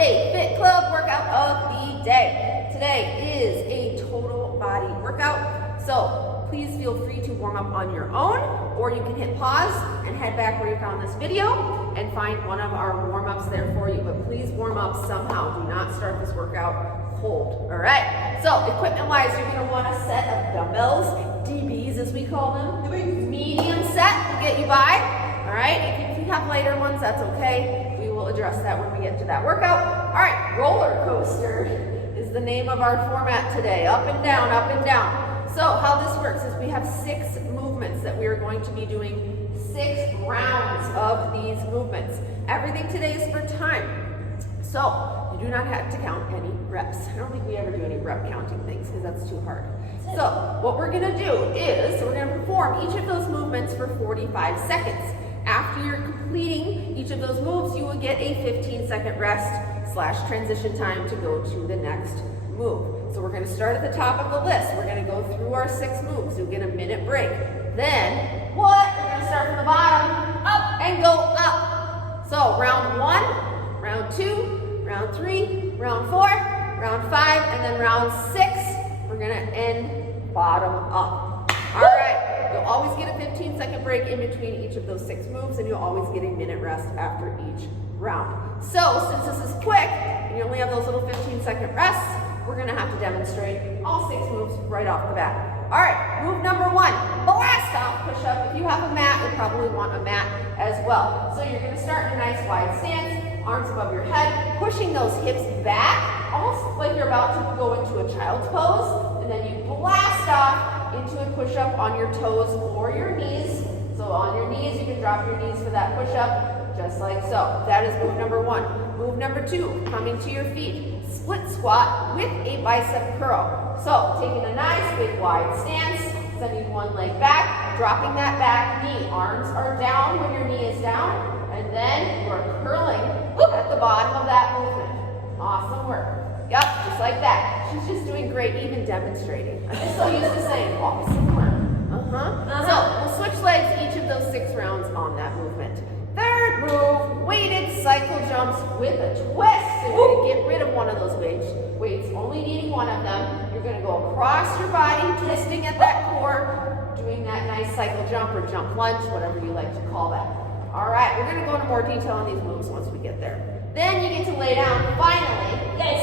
Stay Fit Club workout of the day. Today is a total body workout, so please feel free to warm up on your own, or you can hit pause and head back where you found this video and find one of our warm-ups there for you. But please warm up somehow. Do not start this workout cold. All right, so equipment-wise, you're going to want a set of dumbbells, DBs as we call them. Medium set will get you by. All right, if you have lighter ones, that's okay. We will address that when we get to that workout. All right, roller coaster is the name of our format today. Up and down, up and down. So how this works is we have 6 movements that we are going to be doing 6 rounds of these movements. Everything today is for time. So you do not have to count any reps. I don't think we ever do any rep counting things because that's too hard. So what we're gonna do is we're gonna perform each of those movements for 45 seconds. After you're completing each of those moves, you will get a 15-second rest/transition time to go to the next move. So we're going to start at the top of the list. We're going to go through our 6 moves. You'll get a minute break. Then, we're going to start from the bottom, up, and go up. So round 1, round 2, round 3, round 4, round 5, and then round 6, we're going to end bottom up. All right. You'll always get a 15-second break in between each of those 6 moves, and you'll always get a minute rest after each round. So since this is quick, and you only have those little 15-second rests, we're gonna have to demonstrate all 6 moves right off the bat. All right, move number 1, blast off push-up. If you have a mat, you'll probably want a mat as well. So you're gonna start in a nice wide stance, arms above your head, pushing those hips back, almost like you're about to go into a child's pose, and then you blast off into a push-up on your toes or your knees. So on your knees, you can drop your knees for that push-up, just like so. That is move number 1. Move number 2, coming to your feet. Split squat with a bicep curl. So taking a nice big wide stance, sending one leg back, dropping that back knee. Arms are down when your knee is down, and then you are curling at the bottom of that movement. Awesome work. Yep, just like that. She's just doing great, even demonstrating. I'm just so used to saying awesome work. So we'll switch legs each of those 6 rounds on that movement. Third move, weighted cycle jumps with a twist. So you're going to get rid of one of those weights, only needing one of them. You're going to go across your body, twisting at that core, doing that nice cycle jump or jump lunge, whatever you like to call that. All right, we're going to go into more detail on these moves once we get there. Then you get to lay down, finally,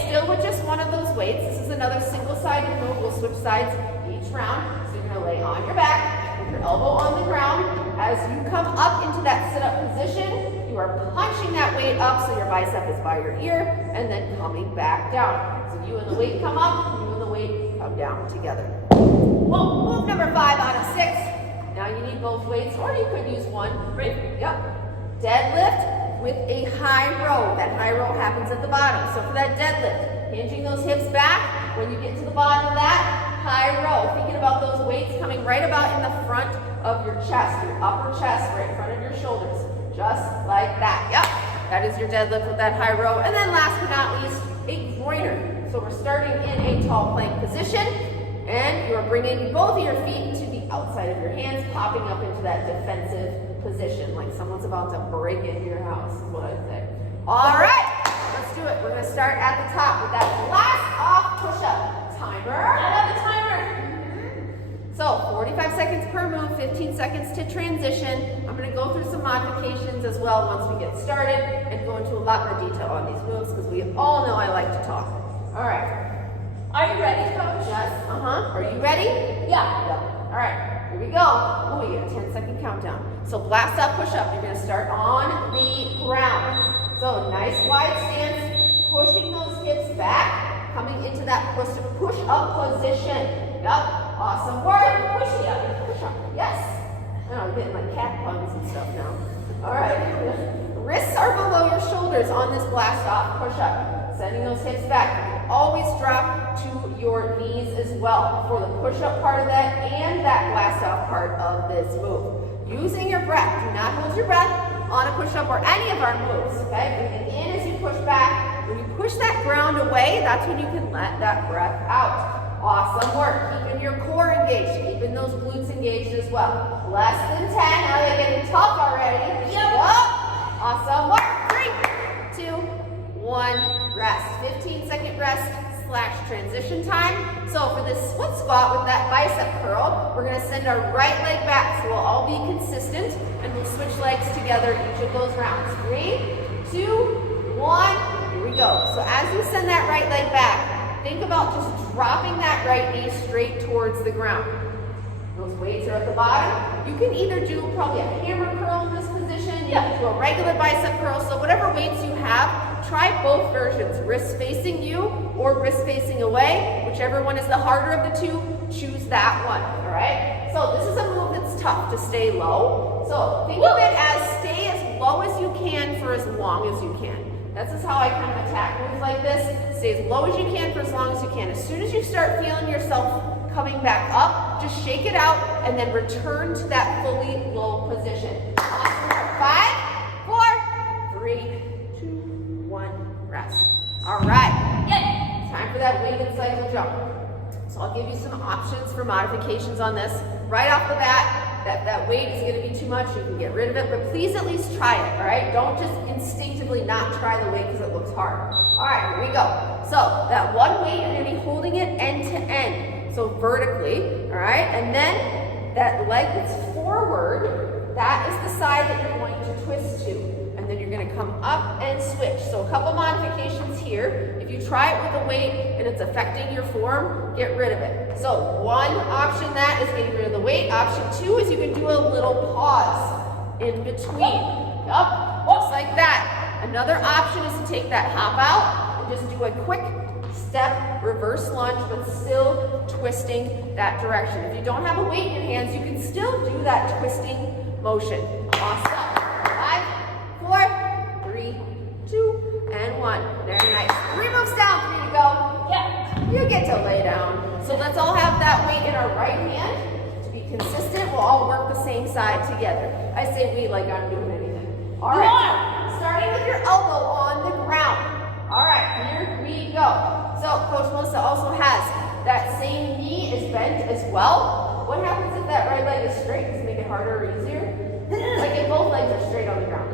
still with just one of those weights. This is another single-sided move. We'll switch sides each round. So you're going to lay on your back with your elbow on the ground. As you come up into that sit-up position, you are punching that weight up so your bicep is by your ear, and then coming back down. So you and the weight come up, you and the weight come down together. Well, move number 5 out of 6. Now you need both weights, or you could use one. Right? Yep. Deadlift with a high row. That high row happens at the bottom. So for that deadlift, hinging those hips back, when you get to the bottom of that, high row. Thinking about those weights coming right about in the front of your chest, your upper chest, right in front of your shoulders. Just like that. Yep. That is your deadlift with that high row. And then last but not least, a groiner. So we're starting in a tall plank position, and you're bringing both of your feet to the outside of your hands, popping up into that defensive position, like someone's about to break into your house, is what I'd say. All right, let's do it. We're going to start at the top with that blast off push-up. Timer. I love the timer. So 45 seconds per move, 15 seconds to transition. I'm going to go through some modifications as well once we get started and go into a lot more detail on these moves because we all know I like to talk. All right. Are you ready, Coach? Yes. Are you ready? Yeah. Yep. All right. Here we go. Oh, you get a 10-second countdown. So blast up, push up. You're going to start on the ground. So nice wide stance, pushing those hips back, coming into that push-up position. Yup. Awesome work. Push up. Push up. Yes. I'm getting like cat puns and stuff now. All right. Wrists are below your shoulders on this blast off push up. Sending those hips back. Always drop to your knees as well for the push-up part of that and that blast-off part of this move. Using your breath. Do not hold your breath on a push-up or any of our moves, okay? Breathing in as you push back. When you push that ground away, that's when you can let that breath out. Awesome work. Keeping your core engaged, keeping those glutes engaged as well. Less than 10. Now they're getting tough already. Yep. Awesome work. 3, 2, 1. 1, rest. 15-second rest / transition time. So for this split squat with that bicep curl, we're gonna send our right leg back. So we'll all be consistent and we'll switch legs together each of those rounds. 3, 2, 1, here we go. So as you send that right leg back, think about just dropping that right knee straight towards the ground. Those weights are at the bottom. You can either do probably a hammer curl in this position, you can do a regular bicep curl, so whatever weights you have, try both versions, wrist facing you or wrist facing away. Whichever one is the harder of the two, choose that one, all right? So this is a move that's tough to stay low. So think of it as stay as low as you can for as long as you can. This is how I kind of attack moves like this. Stay as low as you can for as long as you can. As soon as you start feeling yourself coming back up, just shake it out and then return to that fully low position. Awesome work. 5, 4, 3, 2, 1, rest. All right. Yay. Time for that weighted cycle jump. So I'll give you some options for modifications on this. Right off the bat, that weight is going to be too much. You can get rid of it, but please at least try it, all right? Don't just instinctively not try the weight because it looks hard. All right, here we go. So that one weight, you're going to be holding it end to end. So vertically, all right? And then that leg that's forward, that is the side that you're going to twist to. And then you're going to come up and switch. So a couple modifications here. If you try it with a weight and it's affecting your form, get rid of it. So one option that is getting rid of the weight. Option 2 is you can do a little pause in between. Yup, just like that. Another option is to take that hop out and just do a quick step reverse lunge, but still twisting that direction. If you don't have a weight in your hands, you can still do that twisting motion. Awesome. 5, 4, 3, 2, and 1. Very nice. 3 moves down for you to go. Yeah. You get to lay down. So let's all have that weight in our right hand. To be consistent, we'll all work the same side together. I say we like I'm doing anything. All right. Starting with your elbow on the ground. All right, here we go. So Coach Melissa also has that same knee is bent as well. What happens if that right leg is straight? Does it make it harder or easier? Like if both legs are straight on the ground.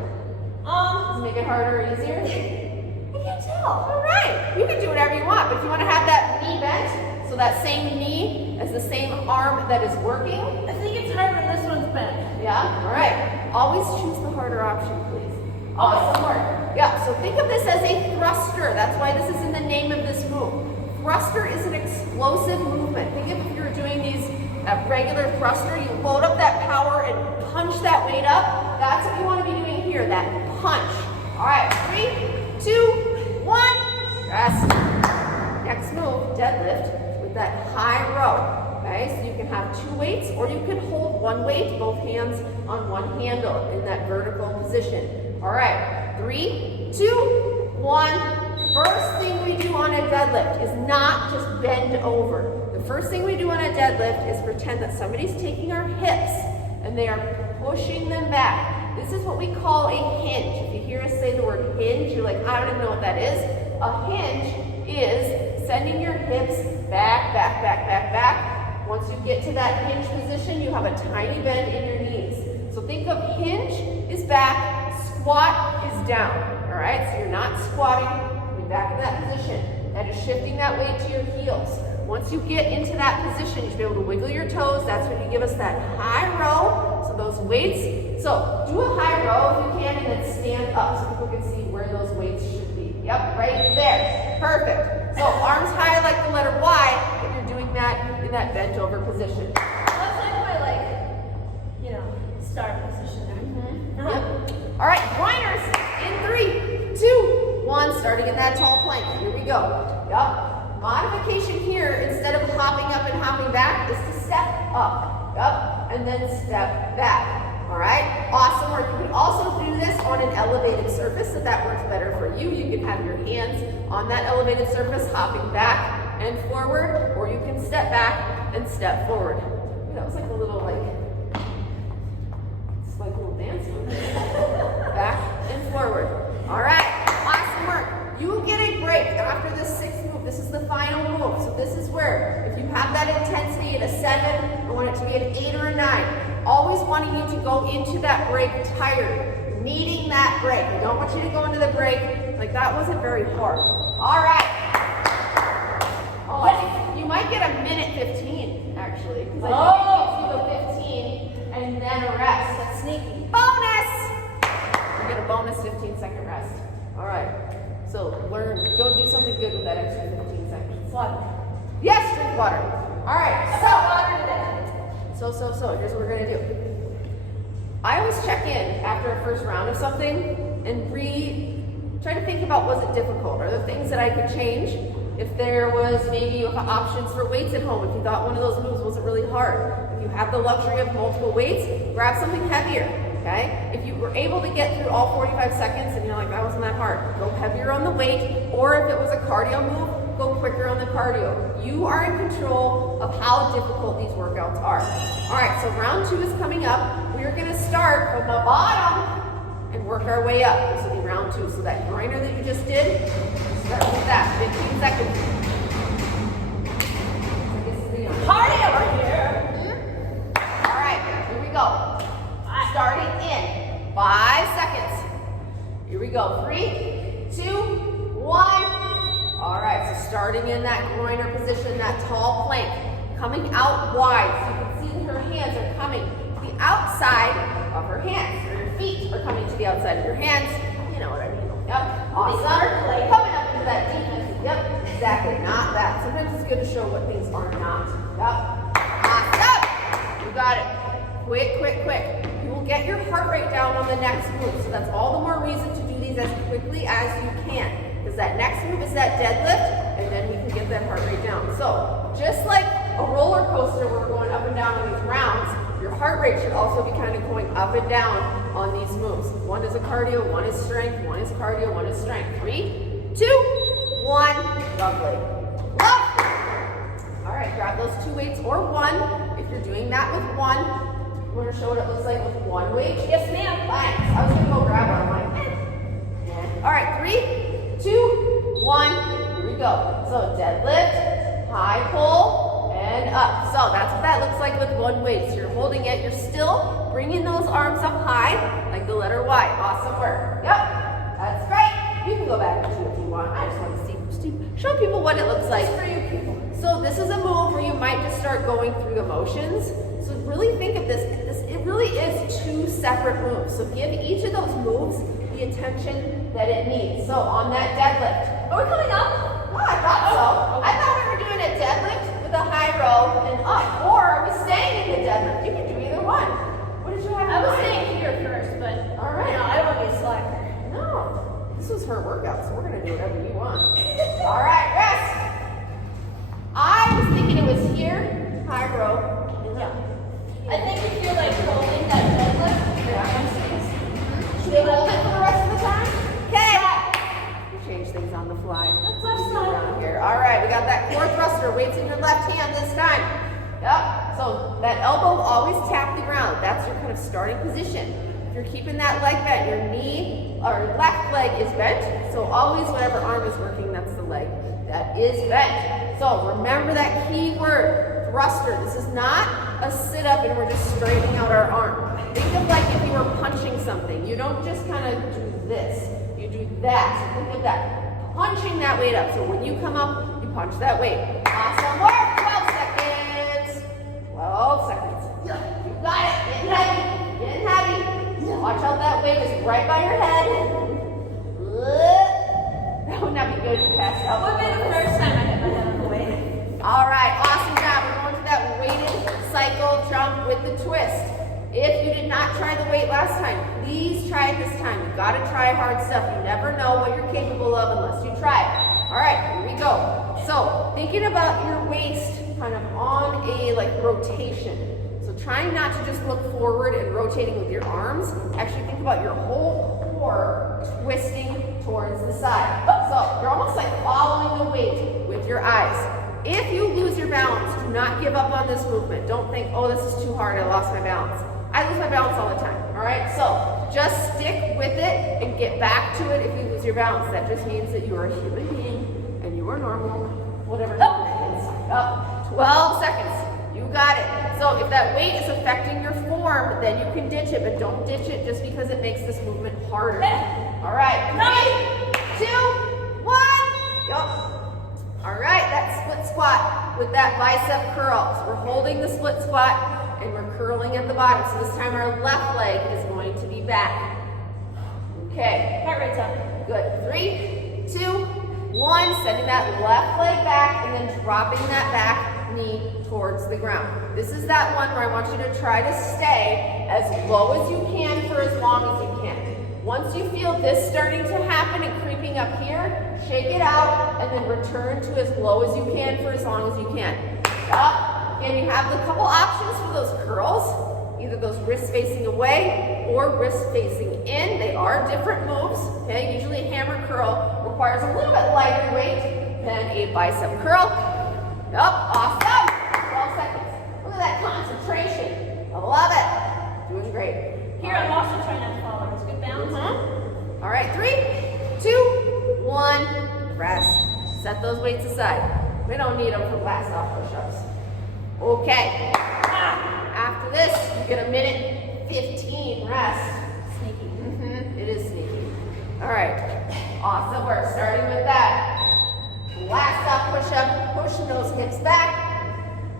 Does it make it harder or easier? I can't tell. All right, you can do whatever you want, but if you want to have that knee bent, so that same knee is the same arm that is working. I think it's harder when this one's bent. Yeah, all right. Always choose the harder option, please. Awesome work. Yeah, so think of this as a thruster. That's why this is in the name of this move. Thruster is an explosive movement. Think of if you were doing these regular thruster, you load up that power and punch that weight up. That's what you want to be doing here, that punch. All right, 3, 2, 1, rest. Next move, deadlift with that high row. Okay, so you can have 2 weights or you can hold 1 weight, both hands on 1 handle in that vertical position. All right, 3, 2, 1. First thing we do on a deadlift is not just bend over. The first thing we do on a deadlift is pretend that somebody's taking our hips and they are pushing them back. This is what we call a hinge. If you hear us say the word hinge, you're like, I don't even know what that is. A hinge is sending your hips back, back, back, back, back. Once you get to that hinge position, you have a tiny bend in your knees. So think of hinge is back, squat is down. All right, so you're not squatting, you're back in that position. That is shifting that weight to your heels. Once you get into that position, you should be able to wiggle your toes. That's when you give us that high row. So those weights, so do a high row if you can, and then stand up so people can see where those weights should be. Yep, right there. Perfect. So arms high like the letter Y, but you're doing that in that bent over position. That's like my, start position there. Yep. All right, pointers in 3, 2, 1, starting in that tall plank. Here we go. Yup. Modification here, instead of hopping up and hopping back, is to step up. Yup. And then step back. All right. Awesome work. You can also do this on an elevated surface, so that works better for you. You can have your hands on that elevated surface, hopping back and forward, or you can step back and step forward. Ooh, that was like a little it's like a little dance move. Back and forward. All right. Awesome work. You will get a break after this 6th move. This is the final move. So this is where, if you have that intensity at a 7, I want it to be an 8 or a 9. Always wanting you to go into that break tired, needing that break. I don't want you to go into the break Like that wasn't very hard. All right. Oh, I think you might get a minute 15 actually, because I think it gives you the 15 and then a rest. That's sneaky. Bonus. You get a bonus 15-second rest. All right. So learn. Go do something good with that extra 15 seconds. Water. Yes, drink water. All right. So water today. So, here's what we're gonna do. I always check in after a first round of something and try to think about, was it difficult? Are there things that I could change? If there was maybe options for weights at home, if you thought one of those moves wasn't really hard. If you have the luxury of multiple weights, grab something heavier, okay? If you were able to get through all 45 seconds and you're like, that wasn't that hard, go heavier on the weight, or if it was a cardio move, go quicker on the cardio. You are in control of how difficult these workouts are. All right, so round 2 is coming up. We are gonna start from the bottom and work our way up. This will be round 2. So that groiner that you just did, start with that, 15 seconds. Party over here. All right, here we go. Starting in 5 seconds. Here we go, 3, 2, 1. All right, so starting in that groiner position, that tall plank, coming out wide. So you can see that her hands are coming to the outside of her hands, or your feet are coming to the outside of your hands. You know what I mean. Yep, awesome. Coming up into that defensive, yep, exactly, not that. Sometimes it's good to show what things are not. Yep, awesome. You got it. Quick, quick, quick. You will get your heart rate down on the next move, so that's all the more reason to do these as quickly as you can. Because that next move is that deadlift, and then we can get that heart rate down. So, just like a roller coaster where we're going up and down on these rounds, your heart rate should also be kind of going up and down on these moves. One is a cardio, one is strength, one is cardio, one is strength. 3, 2, 1, lovely. All right, grab those 2 weights or 1. If you're doing that with 1, we're gonna show what it looks like with 1 weight. Yes, ma'am. Thanks. I was gonna go grab one. I'm like, All right, 3, 2, 1. Here we go. So deadlift, high pull, and up. So that's what that looks like with 1 weight. So you're holding it. You're still bringing those arms up high, like the letter Y. Awesome work. Yep, that's great. You can go back to 2 if you want. I just want to show people what it looks like for you people. So this is a move where you might just start going through the motions. So really think of this. It really is 2 separate moves. So give each of those moves the attention that it needs. So on that deadlift. Are we coming up? Oh, I thought so. I thought we were doing a deadlift with a high row and up. Or are we staying in the deadlift? You can do either one. What did you have in I was mind? staying here first, but All right. no, I don't want to be a slacker. No. This was her workout, so we're going to do whatever you want. All right, rest. I was thinking it was here, high row. Yeah. I think if you're like holding that deadlift, Should we hold it for the rest of the time? Okay. We change things on the fly. That's our Just style. around here. All right, we got that core thruster. Weights in your left hand this time. Yep. So that elbow will always tap the ground. That's your kind of starting position. If you're keeping that leg bent, your knee or left leg is bent. So always whatever arm is working, that's the leg that is bent. So remember that key word, thruster. This is not a sit up and we're just straightening out our arm. Think of like if you were punching something. You don't just kind of do this. You do that. So think of that. Punching that weight up. So when you come up, you punch that weight. Awesome work. 12 seconds. 12 seconds. You got it. Getting heavy. Getting heavy. Watch out, that weight is right by your head. That would not be good if you passed out. Would be the first time I hit my head on the weight. All right, awesome job. We're going to that weighted cycle jump with the twist. If you did not try the weight last time, please try it this time. You've got to try hard stuff. You never know what you're capable of unless you try it. All right, here we go. So thinking about your waist kind of on a like rotation. So trying not to just look forward and rotating with your arms. Actually think about your whole core twisting towards the side. So you're almost like following the weight with your eyes. If you lose your balance, do not give up on this movement. Don't think, oh, this is too hard, I lost my balance. I lose my balance all the time, all right? So just stick with it and get back to it if you lose your balance. That just means that you are a human being and you are normal, whatever number it is. Up, 12 seconds. You got it. So if that weight is affecting your form, then you can ditch it, but don't ditch it just because it makes this movement harder. All right, 3, 2, 1. Go. All right, that split squat with that bicep curl. So we're holding the split squat and we're curling at the bottom. So this time our left leg is going to be back. Okay. Heart rate's up. Good. 3, 2, 1. Sending that left leg back and then dropping that back knee towards the ground. This is that one where I want you to try to stay as low as you can for as long as you can. Once you feel this starting to happen and creeping up here, shake it out and then return to as low as you can for as long as you can. Up. Again, you have the couple options for those curls. Either those wrists facing away or wrists facing in. They are different moves. Okay, usually a hammer curl requires a little bit lighter weight than a bicep curl. Up, awesome. 12 seconds. Look at that concentration. I love it. Doing great. Here, I'm also trying not to fall over. It's good balance. All right, 3, 2, 1. Rest. Set those weights aside. We don't need them for blast-off push-ups. Okay. After this, you get a minute 15 rest. Sneaky. It is sneaky. All right. Awesome work. Starting with that blast-off push-up. Pushing those hips back.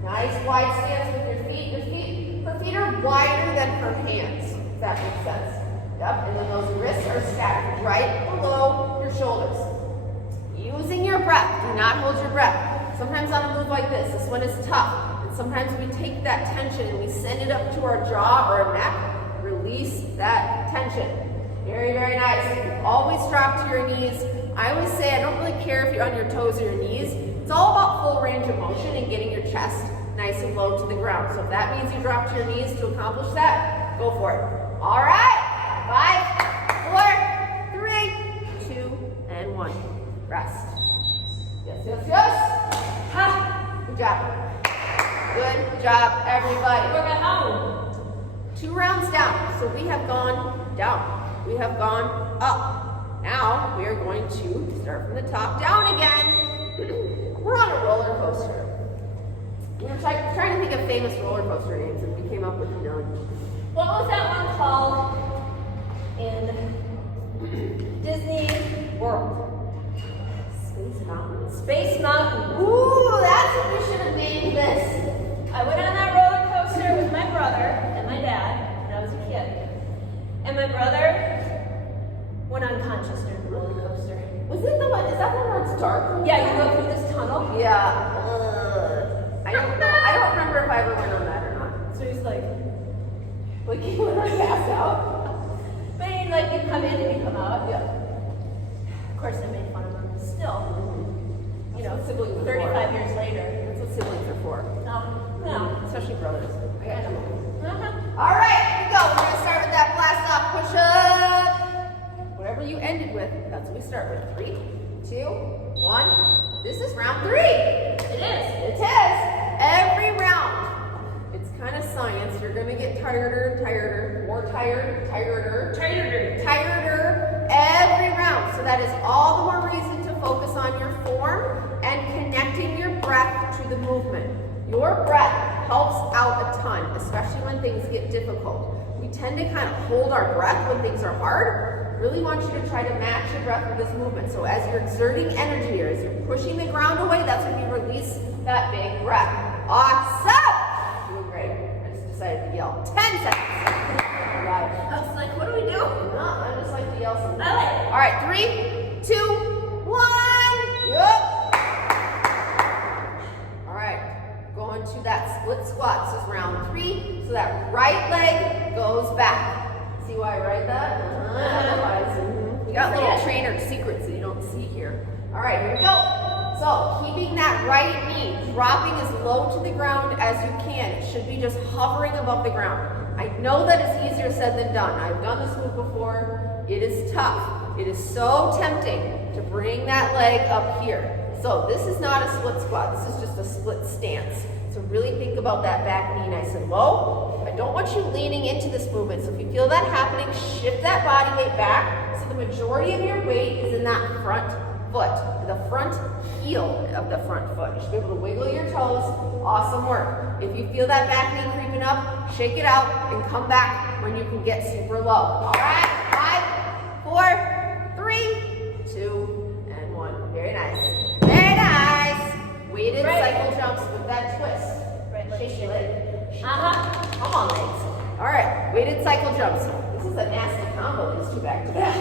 Nice wide stance with your feet. Her feet are wider than her hands. If that makes sense. Yep. And then those wrists are stacked right below your shoulders. Using your breath. Do not hold your breath. Sometimes on a move like this one is tough. Sometimes we take that tension and we send it up to our jaw or our neck. Release that tension. Very, very nice. Always drop to your knees. I always say I don't really care if you're on your toes or your knees. It's all about full range of motion and getting your chest nice and low to the ground. So if that means you drop to your knees to accomplish that, go for it. All right. 5, 4, 3, 2, and 1. Rest. Yes. Ha. Good job. Good job, everybody. Work at home. 2 rounds down. So we have gone down. We have gone up. Now we are going to start from the top down again. We're on a roller coaster. We were trying to think of famous roller coaster names and we came up with none. What was that one called in Disney World? Space Mountain. Space Mountain. Ooh, that's what we should have named this. I went on that roller coaster with my brother and my dad when I was a kid. And my brother went unconscious during the roller coaster. Was it the one? Is that the one where it's dark? Yeah, you go through this tunnel. Yeah. I don't know. I don't remember if I ever went on that or not. So he's like, You went on passed out. but he, like, you come in and you come out. Yeah. Of course, I made fun of him. Still, you know, That's what siblings are 35 for. years later. That's what siblings are for. No. Especially brothers. I got you. Uh-huh. All right, here we go. We're gonna start with that blast off push-up. Whatever you ended with, that's what we start with. 3, 2, 1. This is round 3. It is. It is. Every round. It's kind of science. You're gonna get tireder and tireder, more tired, tireder, tireder every round. So that is all the more reason to focus on your form and connecting your breath to the movement. Your breath helps out a ton, especially when things get difficult. We tend to kind of hold our breath when things are hard. Really want you to try to match your breath with this movement. So as you're exerting energy or as you're pushing the ground away, that's when you release that big breath. Awesome! Doing great. I just decided to yell. 10 seconds. All right. I was like, what do we do? No, I just like to yell something. I like it. All right, 3, 2, 1. Yup. All right, going to that split squat. This is round 3. So that right leg goes back. See why I write that? We got little trainer secrets that you don't see here. All right, here we go. So keeping that right knee, dropping as low to the ground as you can. It should be just hovering above the ground. I know that is easier said than done. I've done this move before. It is tough. It is so tempting to bring that leg up here. So this is not a split squat. This is just a split stance. So really think about that back knee nice and low. I don't want you leaning into this movement. So if you feel that happening, shift that body weight back. So the majority of your weight is in that front foot, the front heel of the front foot. You should be able to wiggle your toes. Awesome work. If you feel that back knee creeping up, shake it out and come back when you can get super low. All right, 5, 4, 3, 2, cycle jumps. This is a nasty combo, these two back to back.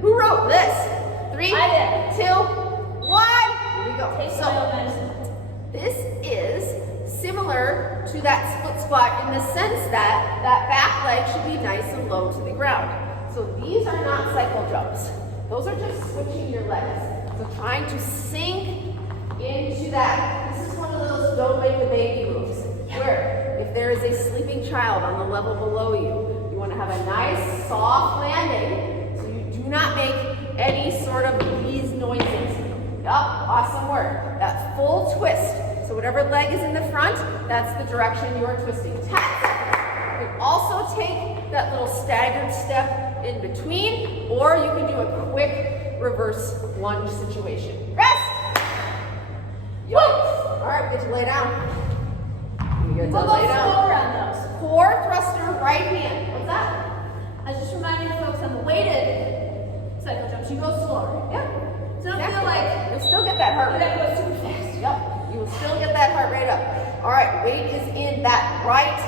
Who wrote this? 3, I did. 2, 1. Here we go. Take So, my own medicine. this is similar to that split squat in the sense that that back leg should be nice and low to the ground. So these are not cycle jumps. Those are just switching your legs. So trying to sink into that. This is one of those don't make a baby moves where if there is a sleeping child on the level below you, you want to have a nice soft landing so you do not make any sort of these noises. Yup, awesome work. That full twist. So whatever leg is in the front, that's the direction you are twisting. Tap. You can also take that little staggered step in between, or you can do a quick reverse lunge situation. Rest. Woo! All right, get to lay down. You get to We'll lay go down. slow around those. Core thruster, right hand. What's that? I was just reminding folks on the weighted cycle jumps, you go slower. Yeah. So don't feel like You'll still get that heart you rate. gotta go super fast. Yep, you will still get that heart rate up. All right, weight is in that right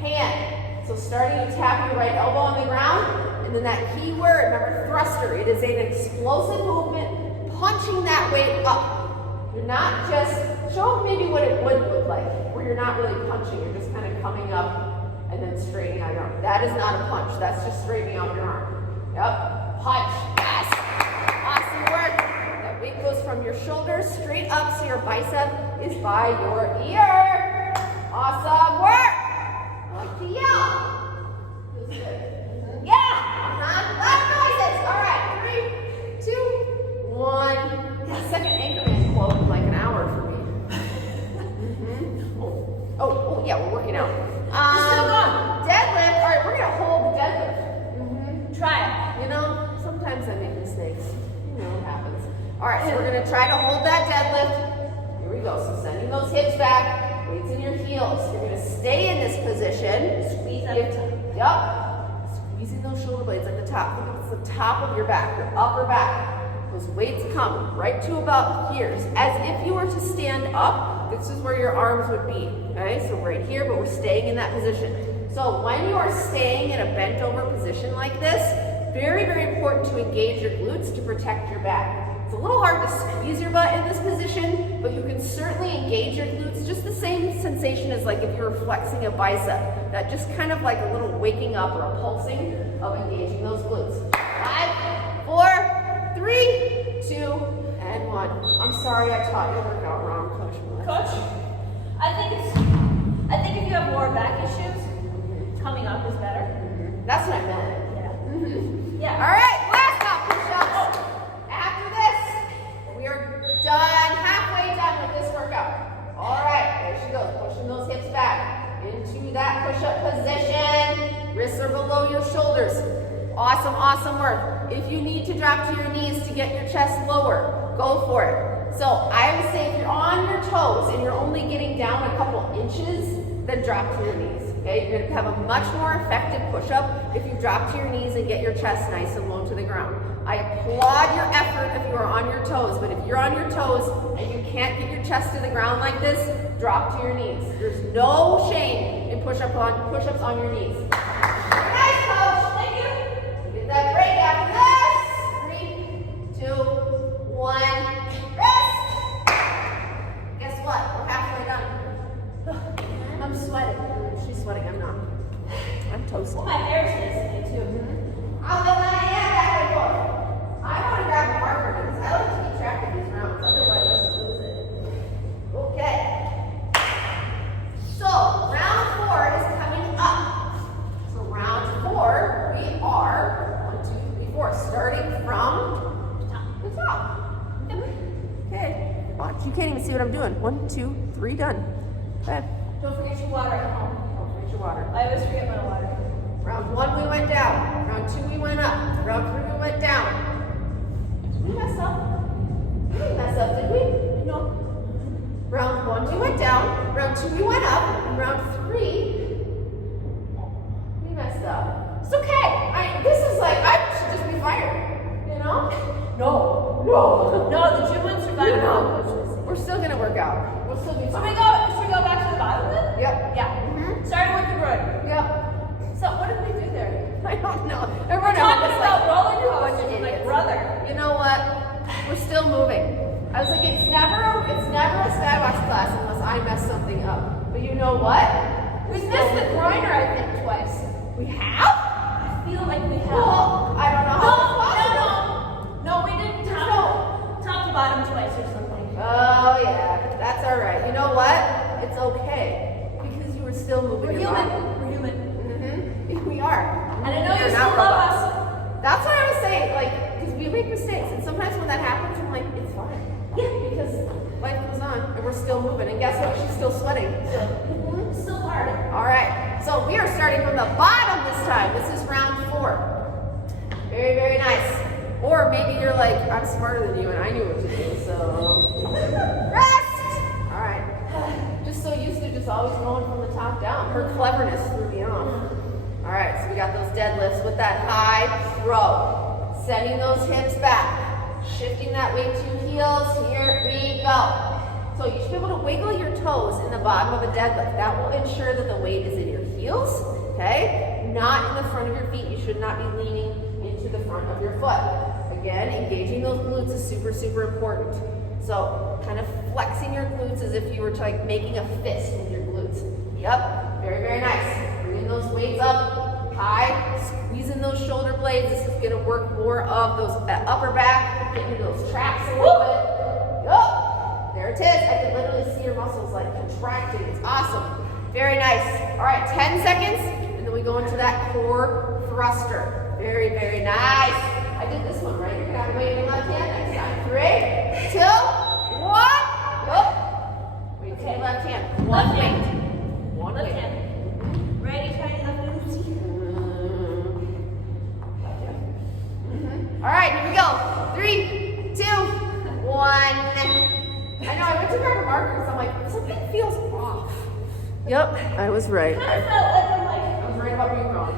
hand. So starting to tap your right elbow on the ground, and then that key word, remember thruster. It is an explosive movement, punching that weight up. You're not just, show maybe what it would look like, where you're not really punching, you're just kind of coming up and then straightening out your arm. That is not a punch, that's just straightening out your arm. Yep, punch, yes. Awesome work. That weight goes from your shoulders straight up so your bicep is by your ear. Awesome work. I like to yell. Feels good. Yeah. Loud noises. All right. 3, 2, 1. Yeah, second Anchorman quote in like an hour for me. Oh, yeah, we're working out. still going. Deadlift. All right, we're gonna hold the deadlift. Try You know, sometimes I make mistakes. You know what happens. All right, so we're gonna try to hold that deadlift. Here we go. So sending those hips back, weights in your heels. You're gonna stay in this position. Squeeze up the top. Yup. Squeezing those shoulder blades at the top. It's the top of your back, your upper back. Those weights come right to about here. As if you were to stand up, this is where your arms would be. Okay, so right here, but we're staying in that position. So when you are staying in a bent over position like this, very, very important to engage your glutes to protect your back. It's a little hard to squeeze your butt in this position, but you can certainly engage your glutes. Just the same sensation as like if you were flexing a bicep. That just kind of like a little waking up or a pulsing of engaging those glutes. 5, 4, 3, 2, and 1. I'm sorry I taught your workout wrong, Coach Melissa. Coach, I think if you have lower back issues, coming up is better. That's what I meant. Yeah. All right, last out push-ups. After this, we are done, halfway done with this workout. All right, there she goes, pushing those hips back into that push-up position. Wrists are below your shoulders. Awesome, awesome work. If you need to drop to your knees to get your chest lower, go for it. So I would say if you're on your toes and you're only getting down a couple inches, then drop to your knees. Okay, you're gonna have a much more effective push-up if you drop to your knees and get your chest nice and low to the ground. I applaud your effort if you are on your toes, but if you're on your toes and you can't get your chest to the ground like this, drop to your knees. There's no shame in push-ups on your knees. Nice, coach. Thank you. Get that break after this. 3, 2, 1. Rest. Guess what? We're halfway done. I'm sweating. She's sweating. I'm not. I'm toast. My hair's listening too. I'll let my hand back and forth. I want to grab a marker because I like to keep track of these rounds. Otherwise, I just lose it. Okay. So, round 4 is coming up. So, round 4, we are 1, 2, 3, 4, starting from the top. Okay. Watch. You can't even see what I'm doing. 1, 2, 3, done. Okay. Don't forget your water at home. Don't forget your water. I always forget my water. Round 1 we went down. Round 2 we went up. Round 3 we went down. Did we mess up? We didn't mess up, did we? No. Round 1 we went down. Round 2 we went up. And round 3 we messed up. It's okay. This is like I should just be fired. You know? No. No, the gym went survivor coaches. We're still gonna work out. We'll still be Should fine. we go back to the bottom then? Yep. Yeah. Starting with the road. Yep. So what did we do I don't know. Everyone Talking else is about roller "You're a bunch of coasters with my idiots." brother. You know what? We're still moving. I was like, it's never a skybox class unless I mess something up. But you know what? We missed the grinder, I think, twice. We have? I feel like we have. Well, I don't know how it's possible. No, we didn't top to bottom twice or something. Oh yeah, that's all right. You know what? It's okay because you were still moving. We're your human. body. We're human. Mm-hmm. We are. And I know you We're still not love robots. us. That's what I was saying. Like, because we make mistakes, and sometimes when that happens, I'm like, it's fine. Yeah. Because life goes on, and we're still moving. And guess what? She's still sweating. So. Still hard. All right. So we are starting from the bottom this time. This is round 4. Very, very nice. Or maybe you're like, I'm smarter than you, and I knew what to do. So rest. All right. Just so used to just always going from the top down. Her cleverness threw me off. All right. So we got those deadlifts with that high throw, sending those hips back, shifting that weight to heels. Here we go. So you should be able to wiggle your toes in the bottom of a deadlift. That will ensure that the weight is in your heels, okay? Not in the front of your feet. You should not be leaning into the front of your foot. Again, engaging those glutes is super, super important. So kind of flexing your glutes as if you were like making a fist with your glutes. Yep, very, very nice. Bringing those weights up high, squeezing those shoulder blades. This is gonna work more of those upper back, getting into those traps a little bit. Yup. There it is. I can literally see your muscles like contracting. It's awesome. Very nice. All right, 10 seconds, and then we go into that core thruster. Very, very nice. I did this one, right? You're gonna have to weight in your left hand next time. 3, 2, 1. Yup. Weight to your left hand. One Left weight. hand. One Left weight. hand. Ready, tiny left moves. All right, here we go. 3, 2, 1. I know, I went to grab a marker, so I'm like, something feels off. Yep, I was right. Kind of felt like I'm like, I was right about being wrong.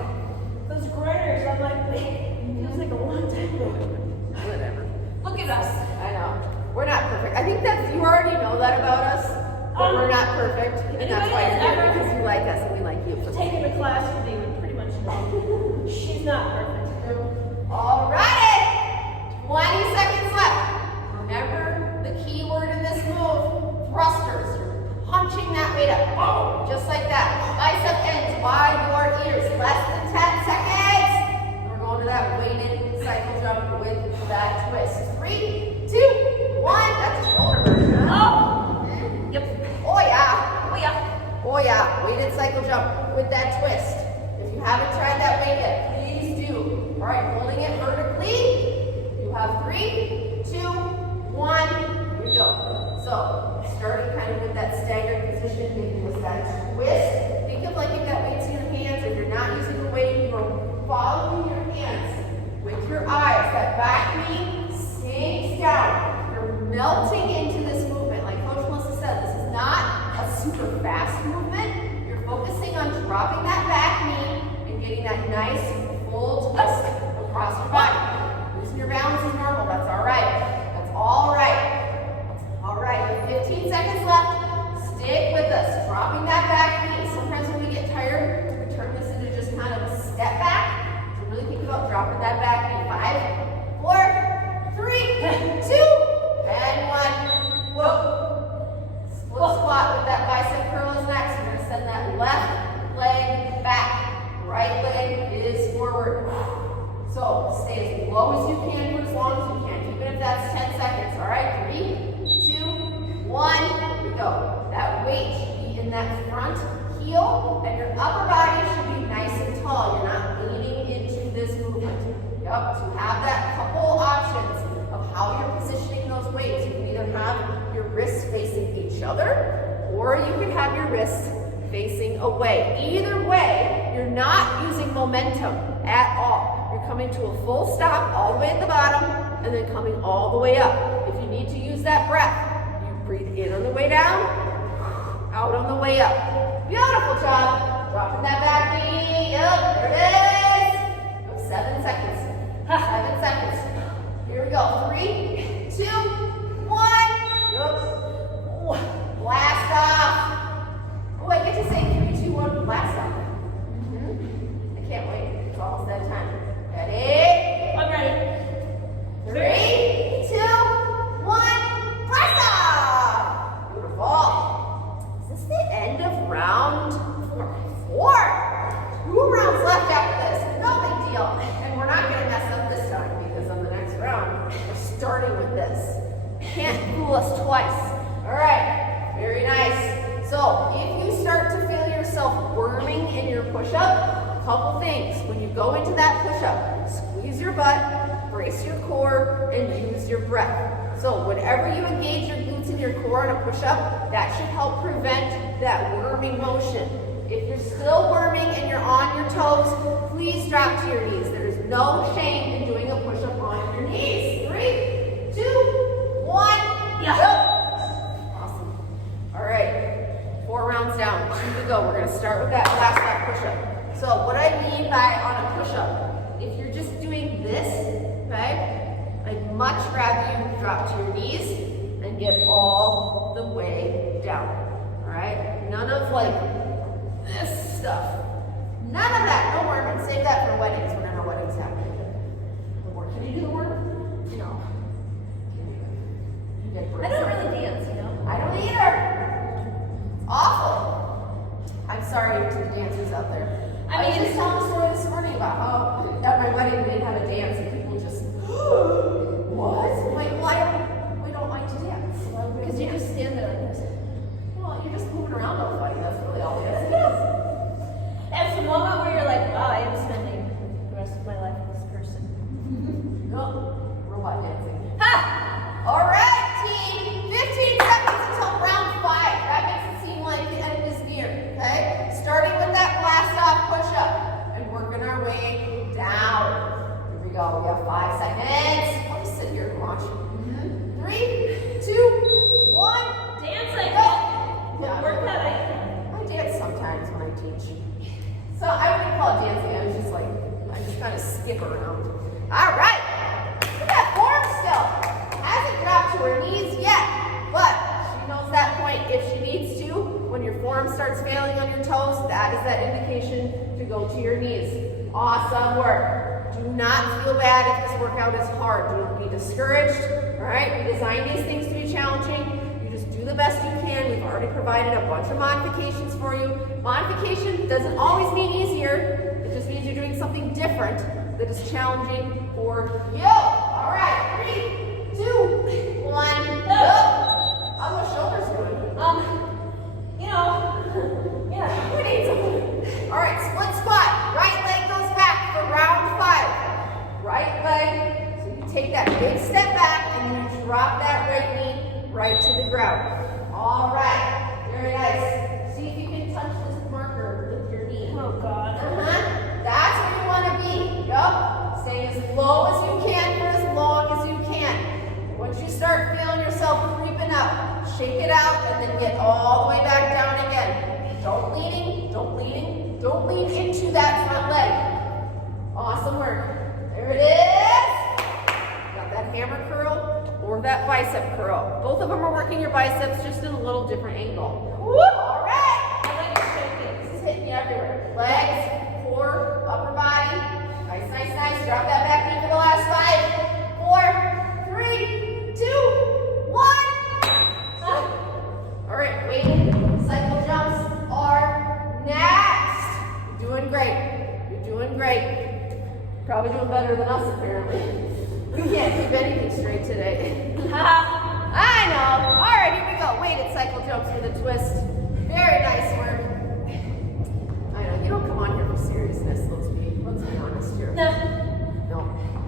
those grinders, I'm like, wait, it feels like a long time ago. Whatever. Look at us. I know. We're not perfect. I think that you already know that about us, but we're not perfect. And that's why you're here, because you like us and we like you. Taking a class with me would pretty much know. She's not perfect. All right. 20 seconds left. Remember the key word in this move, thrusters. You're punching that weight up. Oh, just like that. Bicep ends wide your ears. Less than 10 seconds. And we're going to that weighted cycle jump with that twist. 3, 2, 1. That's a shoulder burner. Oh! Yep. Oh yeah. Oh yeah. Oh yeah. Weighted cycle jump with that twist. If you haven't tried that weight yet, please do. All right, holding it vertically. You have 3, 2, 1. Here we go. So starting kind of with that staggered position, making this that twist. Think of like you've got weights in your hands, or you're not using the weight, you are following your hands with your eyes. That back knee sinks down. You're melting into this movement. Like Coach Melissa said, this is not a super fast movement. You're focusing on dropping that back knee and getting that nice full twist across your body. Losing your balance is normal. That's all right. That's all right. All right, 15 seconds left. Stick with us. Dropping that back knee. Sometimes when we get tired, we turn this into just kind of a step back. So really think about dropping that back knee. 5, 4, 3, 2, and 1. Whoa. Split squat with that bicep curl is next. We're gonna send that left leg back. Right leg is forward. So stay as low as you can for as long as you can, even if that's 10 seconds. All right, 3, 2, 1. Here we go. That weight should be in that front heel, and your upper body should be nice and tall. You're not leaning into this movement. Yep. To have that couple options of how you're positioning those weights. You can either have your wrists facing each other, or you can have your wrists facing away. Either way, you're not using momentum at all. You're coming to a full stop all the way at the bottom and then coming all the way up. If you need to use that breath, you breathe in on the way down, out on the way up. Beautiful job. Dropping that back knee. Yep, there it is. You have 7 seconds. 7 seconds. Here we go. 3, 2, 1. Yep. Blast off. Oh, I get to say 3, 2, 1, blast off. I can't wait. It's almost that fool us twice. All right, very nice. So if you start to feel yourself worming in your push-up, a couple things. When you go into that push-up, squeeze your butt, brace your core, and use your breath. So whenever you engage your glutes and your core on a push-up, that should help prevent that worming motion. If you're still worming and you're on your toes, please drop to your knees. There is no shame in doing a push-up on your knees. 3, 2, 1, Yeah. go. Awesome. All right, 4 rounds down, 2 to go. We're gonna start with that last back push-up. So what I mean by on a push-up, if you're just doing this, okay, I'd much rather you drop to your knees and get all the way down. All right, none of like this stuff. None of that. No worm. And save that for weddings whenever weddings happen. The worm. Can you do the worm? No. You get I don't really dance, you know. I don't either. It's awful. I'm sorry to the dancers out there. I was just telling a story this morning about how at my wedding we didn't have a dance and people just, what? I'm like, we don't like to dance. Because you just stand there like this. Well, you're just moving around all funny. That's really all it is. That's the moment where you're like, wow, I am spending the rest of my life with this person. No, robot dancing. Ha! All right, team. 15 seconds until round 5. That makes it seem like the end is near. Okay? Starting with that blast off push-up and working our way down. Here we go. We have 5 seconds. I'll just sit here and watch. 3, 2, 1. Dance like Go. that. Work that I can. I dance sometimes when I teach. So I wouldn't call it dancing. I was just like, I just kind of skip around. All right. Look at that form still. Hasn't dropped to her knees yet, but she knows that point if she needs to. When your form starts failing on your toes, that is that indication to go to your knees. Awesome work. Do not feel bad if this workout is hard. Do not be discouraged. All right. We designed these things to be challenging. Do the best you can. We've already provided a bunch of modifications for you. Modification doesn't always mean easier. It just means you're doing something different that is challenging for you. All right, 3, 2, 1, go. How are those shoulders doing? You know, yeah. We need some. All right, split squat. Right leg goes back for round 5. Right leg. So you take that big step back and then you drop that right knee right to the ground. All right, very nice. See if you can touch this marker with your knee. Oh, God. That's where you want to be. Yup. Stay as low as you can for as long as you can. Once you start feeling yourself creeping up, shake it out and then get all the way back down again. Don't lean into that front leg. Awesome work. There it is. Got that hammer curl or that bicep curl. Both of them are working your biceps just in a little different angle. Woo! All right. I like it shaking. This is hitting you everywhere. Legs, core, upper body. Nice, nice, nice. Drop that back knee for the last 5, 4, 3, 2, 1. All right, wait. Cycle jumps are next. You're doing great. You're doing great. Probably doing better than us, apparently. We can't keep anything straight today. I know. All right, here we go. Weighted cycle jumps with a twist. Very nice work. I know, you don't come on here for seriousness. Let's be honest here. No.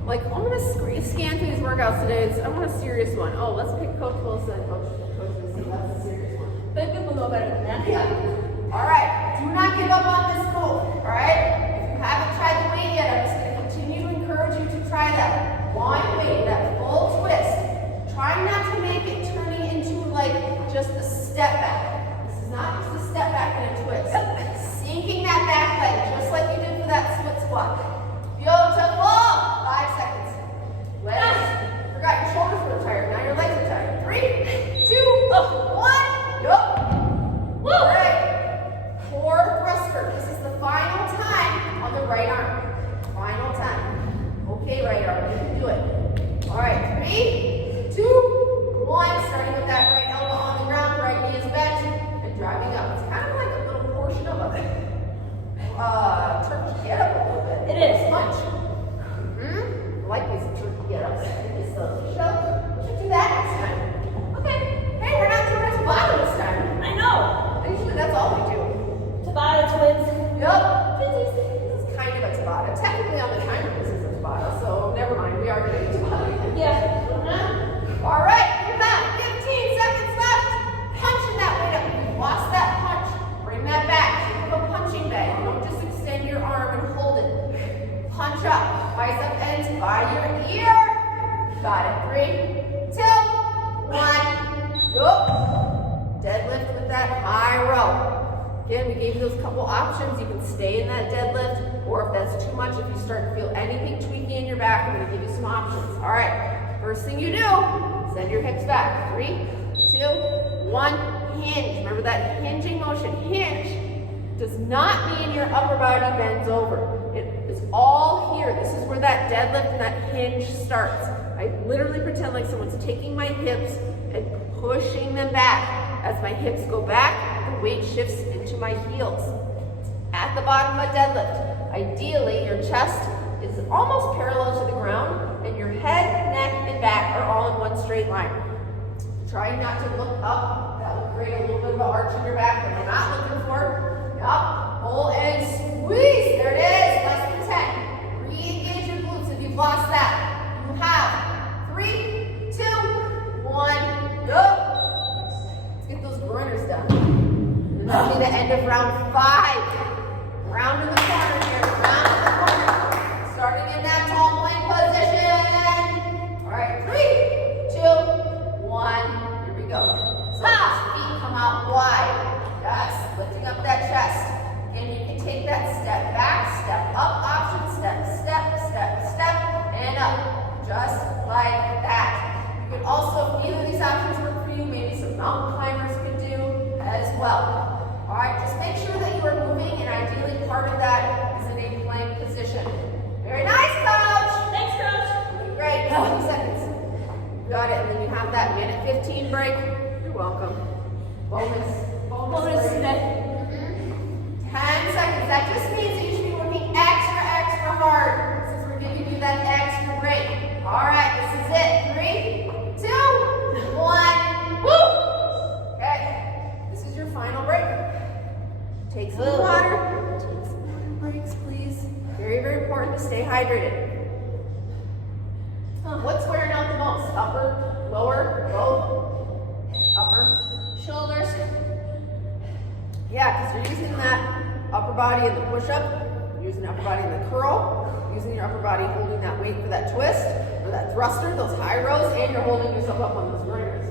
Like, I'm going to scan through these workouts today. I want a serious one. Oh, let's pick Coach Wilson. Coach Wilson, that's a serious one. But people know better than that. Yeah. All right. Do not give up on this goal. All right? If you haven't tried the weight yet, I'm just going to continue to encourage you to try that. One weight, that full twist. Try not to make it turning into like just a step back. This is not just a step back and a twist. Sinking that back leg, just like you did for that split squat. Beautiful. 5 seconds. Legs. Forgot your shoulders were tired. Now your legs are tired. 3, 2, 1. Yup. Woo. All right. Core thruster. This is the final time on the right arm. Final time. Okay, right arm, you can do it. All right, 3, 2, 1. Starting with that right elbow on the ground, right knee is bent, and driving up. It's kind of like a little horse Yup. Deadlift with that high row. Again, we gave you those couple options. You can stay in that deadlift, or if that's too much, if you start to feel anything tweaking in your back, I'm gonna give you some options. All right, first thing you do, send your hips back. 3, 2, 1, hinge. Remember that hinging motion. Hinge does not mean your upper body bends over. It is all here. This is where that deadlift and that hinge starts. I literally pretend like someone's taking my hips and pushing them back. As my hips go back, the weight shifts into my heels. At the bottom of a deadlift, ideally your chest is almost parallel to the ground and your head, neck, and back are all in one straight line. Try not to look up. That will create a little bit of an arch in your back that you're not looking for. Up, pull, and squeeze. There it is, less than 10. Re-engage your glutes if you've lost that. You have 3, 2, 1, go. Let's get those groiners done. And that'll be the end of round 5. Round in the corner here, round in the corner. Starting in that tall plank position. All right, 3, 2, 1. Here we go. So those feet come out wide. Yes, lifting up that chest. Again, you can take that step back, step up option, step, step, step, step, and up. Just like that. You can also, if either of these options work for you, maybe some mountain climbers could do as well. All right, just make sure that you are moving, and ideally part of that is in a plank position. Very nice, Coach. Thanks, Coach. Doing great. 20 seconds. Got it. And then you have that minute 15 break. You're welcome. Bonus today. 10 seconds. That just means that you should be working extra, extra hard since we're giving you that extra break. All right, this is it. 3, 2, 1. Woo! Okay. This is your final break. Take some water. Take some water breaks, please. Very, very important to stay hydrated. What's wearing out the most? Upper, lower, both? Upper, shoulders. Yeah, because you're using that upper body in the push-up, using the upper body in the curl, using your upper body holding that weight for that twist, or that thruster, those high rows, and you're holding yourself up on those groiners.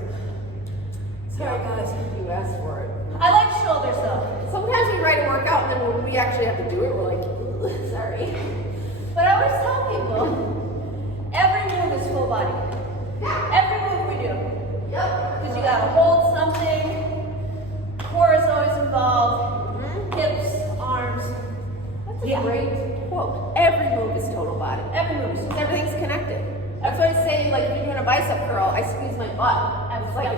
Sorry guys, you asked for it. I like shoulders though. Sometimes we write a workout and then when we actually have to do it, we're like, "Ugh, sorry." But I always tell people, every move is full body. Every move we do. Yep. Because you gotta hold something, core is always involved, hips, arms. That's a great quote. Every move is total body. Every move is Because everything's connected. That's why I say, like, if you're doing a bicep curl, I squeeze my butt. I was like,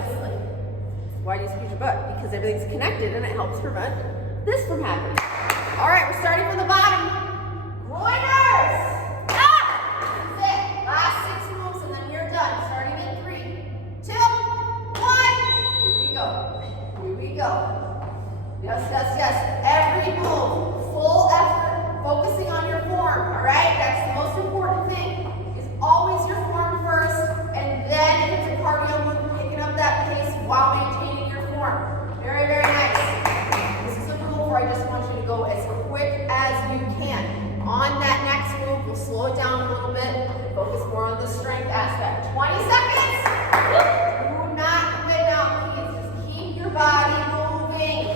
why do you squeeze your butt? Because everything's connected and it helps prevent this from happening. All right, we're starting from the bottom. Groiners! That's it. Last 6 moves and then we're done. Starting in 3, 2, 1. Here we go. Here we go. Yes, yes, yes. Every move, full effort, focusing on your form, all right? That's the most important thing, is always your form first, and then if it's a cardio move, picking up that pace while maintaining your form. Very, very nice. This is a move where I just want you to go as quick as you can. On that next move, we'll slow it down a little bit, focus more on the strength aspect. 20 seconds. Do not quit now, please. Just keep your body moving.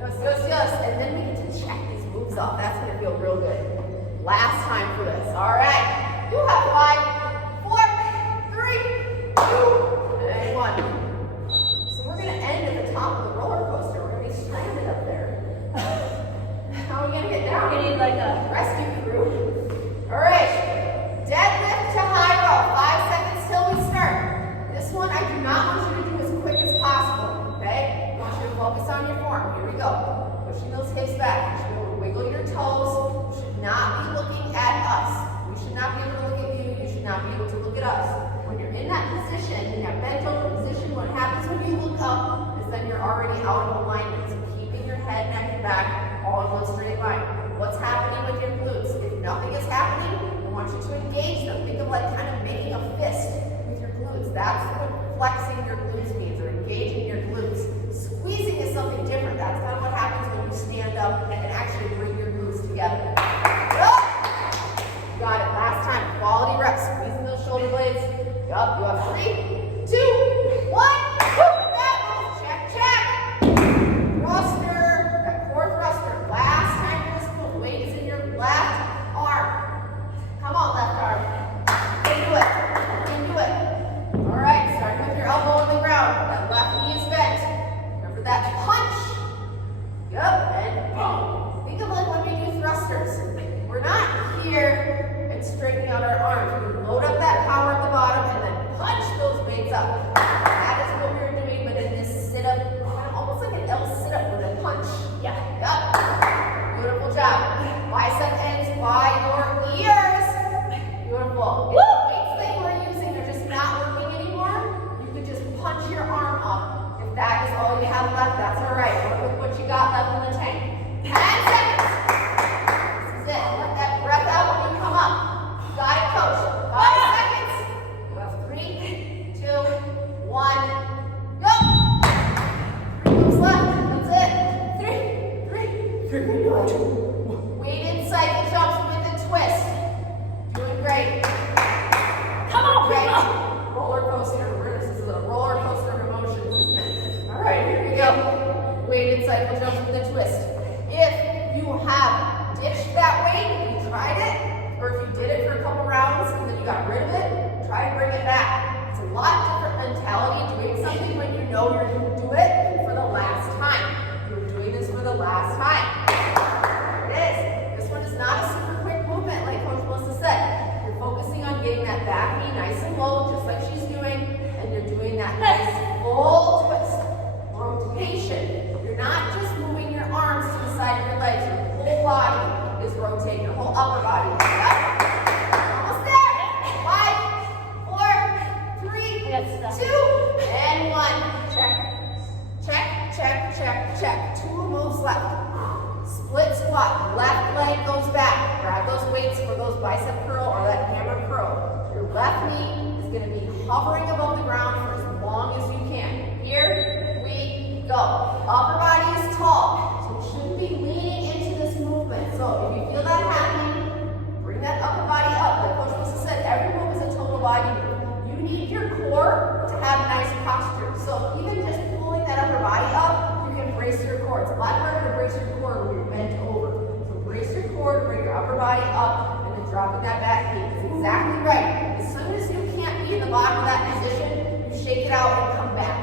Yes, yes, yes. And then we get to check these moves off. That's going to feel real good. Last time for this. All right. You have 5, 4, 3, 2, and 1. So we're going to end at the top of the roller coaster. We're going to be stranded up there. How are we going to get down? We need like a Rescue crew. All right. Deadlift to high row. 5 seconds till we start. This one I do not want you to do as quick as possible. Okay? I want you to focus on your form. Here we go. Pushing those hips back. You should wiggle your toes. You should not be looking at us. We should not be able to look at you. You should not be able to look at us. When you're in that position, in that bent over position, what happens when you look up is then you're already out of alignment. So keeping your head, neck, and back all in one straight line. What's happening with your glutes? If nothing is happening, I want you to engage them. Think of like kind of making a fist with your glutes. That's what flexing your glutes means, or engaging your glutes. Squeezing is something different. That's kind of what happens when you stand up and actually bring your glutes together. Got it. Last time. Quality reps. Squeezing those shoulder blades. Yup. You have 3, 2, 1. Woo! know you're going to do it for the last time. You're doing this for the last time. There it is. This one is not a super quick movement like Coach Melissa said. You're focusing on getting that back knee nice and low, just like she's doing, and you're doing that nice full twist. Rotation. You're not just moving your arms to the side of your legs. Your whole body is rotating. Your whole upper body. Yep. Almost there. 5, 4, 3, 2, and 1. Check. 2 moves left. Split squat. Left leg goes back. Grab those weights for those bicep curl or that hammer curl. Your left knee is going to be hovering above the ground for as long as you can. Here we go. Upper body is tall, so you shouldn't be leaning into this movement. So if you feel that happening, bring that upper body up. Like Coach Melissa said, every move is a total body move. You need your core to have nice posture. So even just pulling that upper body up, you can brace your core. It's a lot harder to brace your core when you're bent over. So brace your core to bring your upper body up and then dropping that back knee. That's exactly right. As soon as you can't be in the bottom of that position, you shake it out and come back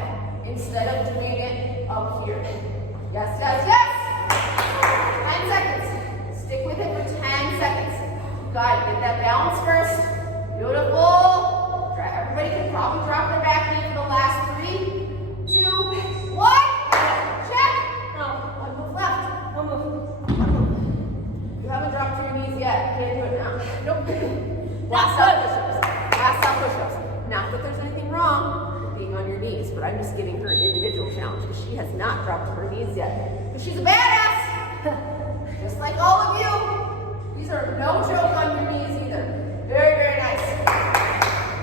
instead of doing it up here. Yes. 10 seconds. Stick with it for 10 seconds. You got it. Get that balance first. Beautiful. Everybody can probably drop their back knee for the last 3, 2, 1. Check. No. 1 move left. One move. You haven't dropped to your knees yet. Can't do it now. Nope. That's Last stop push-ups. Not that there's anything wrong with being on your knees, but I'm just giving her an individual challenge because she has not dropped to her knees yet. But she's a badass, just like all of you. These are no joke on your knees either. Very nice.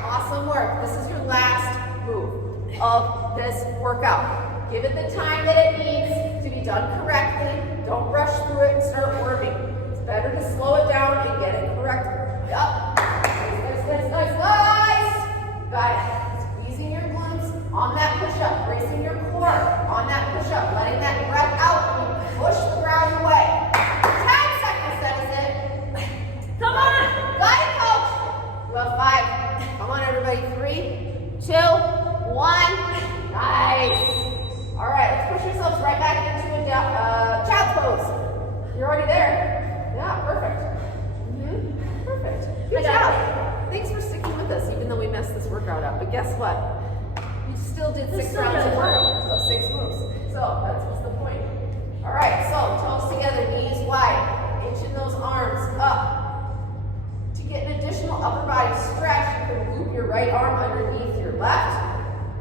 Awesome work. This is your last move of this workout. Give it the time that it needs to be done correctly. Don't rush through it and start worming. It's better to slow it down and get it correct. Yup. Nice. Got it. Squeezing your glutes on that push-up. Bracing your core on that push-up. Letting that breath out when you push the ground away. 10 seconds, that is it. Come on. Got it, coach. You have 5. Come on, everybody. 3, 2, 1. Nice. All right, let's push yourselves right back into a child's pose. You're already there. Yeah, perfect. Perfect. Good job. Thanks for sticking with us, even though we messed this workout up. But guess what? You still did 6 rounds of work, so 6 moves. So that's what's the point. All right, so toes together, knees wide, inching those arms up. To get an additional upper body stretch, you can loop your right arm underneath your left.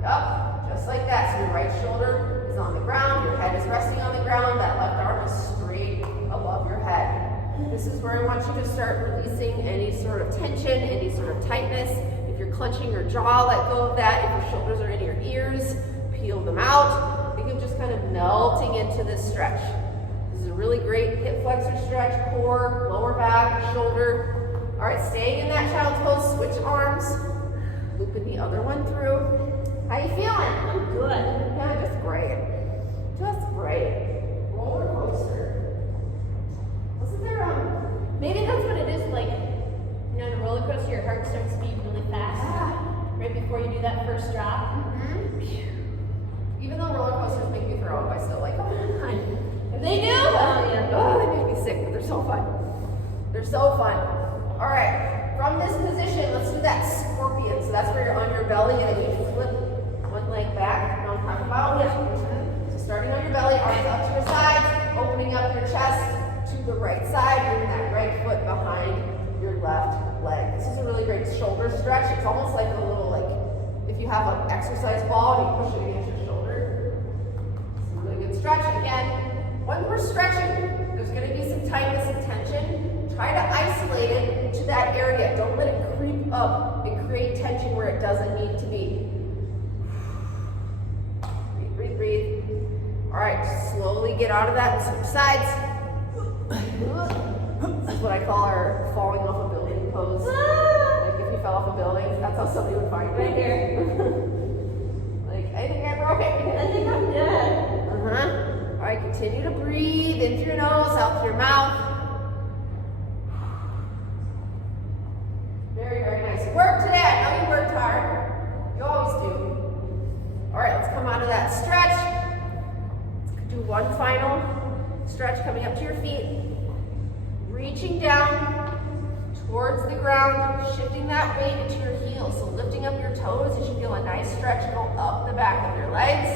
Up, just like that. So your right shoulder is on the ground, your head is resting on the ground, that left arm is straight above your head. This is where I want you to start releasing any sort of tension, any sort of tightness. If you're clenching your jaw, let go of that. If your shoulders are in your ears, peel them out. Think of just kind of melting into this stretch. This is a really great hip flexor stretch, core, lower back, shoulder. All right, staying in that child's pose, switch arms, looping the other one through. How you feeling? I'm good. Yeah, just great. Just great. Roller coaster. Wasn't there Maybe that's what it is, like, you know, in a roller coaster, your heart starts to beat really fast. Right before you do that first drop. Even though roller coasters make me throw up, I still like them. They do? Oh, yeah. Oh, they make me sick, but they're so fun. They're so fun. All right, from this position, let's do that scorpion. So that's where you're on your belly, and then you flip one leg back. You know what I'm talking about? So starting on your belly, arms up to your sides, opening up your chest to the right side, bringing that right foot behind your left leg. This is a really great shoulder stretch. It's almost like a little, like, if you have an exercise ball and you push it against your shoulder. It's a really good stretch. Again, when we're stretching, there's going to be some tightness and tension. Try to isolate it to that area. Don't let it creep up and create tension where it doesn't need to be. Breathe. All right, slowly get out of that and switch sides. This is what I call our falling off a building pose. Like if you fell off a building, that's how somebody would find you. Right here. Like, I think I'm okay. I think I'm good. All right, continue to breathe in through your nose, out through your mouth. Very nice work today. I know you worked hard. You always do. All right, let's come come out of that stretch. Let's do one final stretch coming up to your feet. Reaching down towards the ground, shifting that weight into your heels. So lifting up your toes, you should feel a nice stretch go up the back of your legs.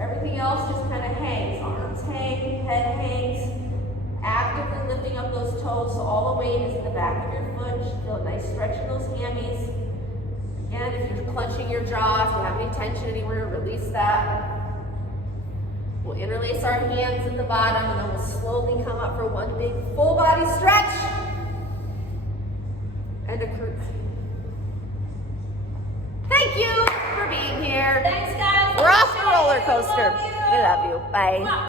Everything else just kind of hangs. Arms hang, head hangs. Actively lifting up those toes so all the weight is in the back of your foot. You should feel a nice stretch in those hammies. Again, if you're clenching your jaw, if you have any tension anywhere, release that. We'll interlace our hands at the bottom and then we'll slowly come up for one big full body stretch. And a cruise. Thank you for being here. Thanks, guys. We're off the roller coaster. We love you. We love you. Bye.